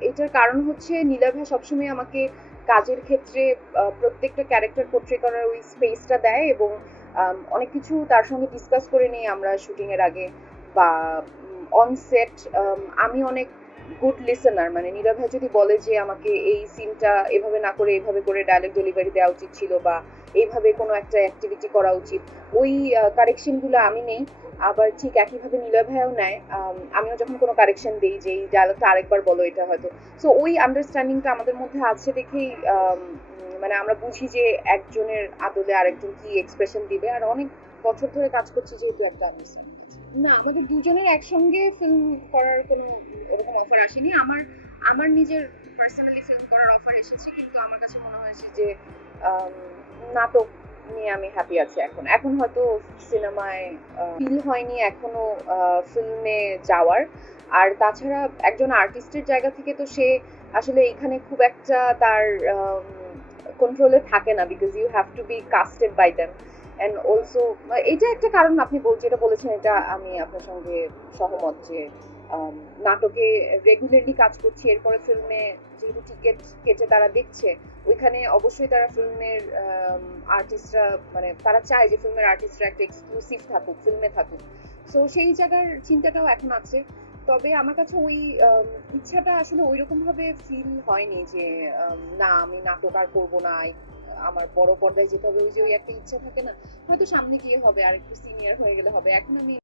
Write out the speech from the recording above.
এটার কারণ হচ্ছে নীলাভা সবসময় আমাকে কাজের ক্ষেত্রে প্রত্যেকটা ক্যারেক্টার পোট্রে করার ওই স্পেসটা দেয় এবং অনেক কিছু তার সঙ্গে ডিসকাস করে নিই আমরা শুটিংয়ের আগে বা অন সেট আমি অনেক গুড লিসেনার মানে নীরব ভাই যদি বলে যে আমাকে এই সিনটা এভাবে না করে এইভাবে করে ডায়লগ ডেলিভারি দেওয়া উচিত ছিল বা এইভাবে কোনো একটা অ্যাক্টিভিটি করা উচিত, ওই কারেকশনগুলো আমি নেই। আবার ঠিক একইভাবে নীলয় ভাইও নেয়। আমিও যখন কোনো কারেকশন দিই যে এই ডায়লগটা আরেকবার বলো এটা হয়তো। সো ওই আন্ডারস্ট্যান্ডিংটা আমাদের মধ্যে আছে দেখেই মানে আমরা বুঝি যে একজনের আদলে আরেকজন কি এক্সপ্রেশন দিবে। আর অনেক বছর ধরে কাজ করছি যেহেতু একটা আন্ডারস্ট্যান্ডিং না, আমাদের দুজনের একসঙ্গে ফিল্ম করার কোনো অফার আসেনি। আমার আমার নিজের পার্সোনালি ফিল্ম করার অফার এসেছে, কিন্তু আমার কাছে মনে হয়েছে যে নাটক নিয়ে আমি হ্যাপি আছি এখন। এখন হয়তো সিনেমায় ফিল হয়নি এখনও ফিল্মে যাওয়ার। আর তাছাড়া একজন আর্টিস্টের জায়গা থেকে তো সে আসলে এখানে খুব একটা তার কন্ট্রোলে থাকে না because you have to be casted by them and also এটা একটা কারণ আপনি যেটা বলেছেন, এটা আমি আপনার সঙ্গে সহমত যে নাটকে রেগুলারলি কাজ করছি, এরপরে ফিল্মে যেহেতু টিকিট কেটে তারা দেখছে, ওইখানে অবশ্যই তারা ফিল্মের আর্টিস্টরা মানে তারা চায় যে ফিল্মের আর্টিস্টরা একটা এক্সক্লুসিভ থাকুক ফিল্মে থাকুক। সো সেই জায়গার চিন্তাটাও এখন আছে। তবে আমার কাছে ওই ইচ্ছাটা আসলে ওই ভাবে ফিল হয়নি যে না, আমি নাটক আর করব না। আমার বড় পর্দায় যেতে হবে, ওই যে ওই একটা ইচ্ছা থাকে না, হয়তো সামনে গিয়ে হবে আর একটু সিনিয়র হয়ে গেলে হবে। এখন আমি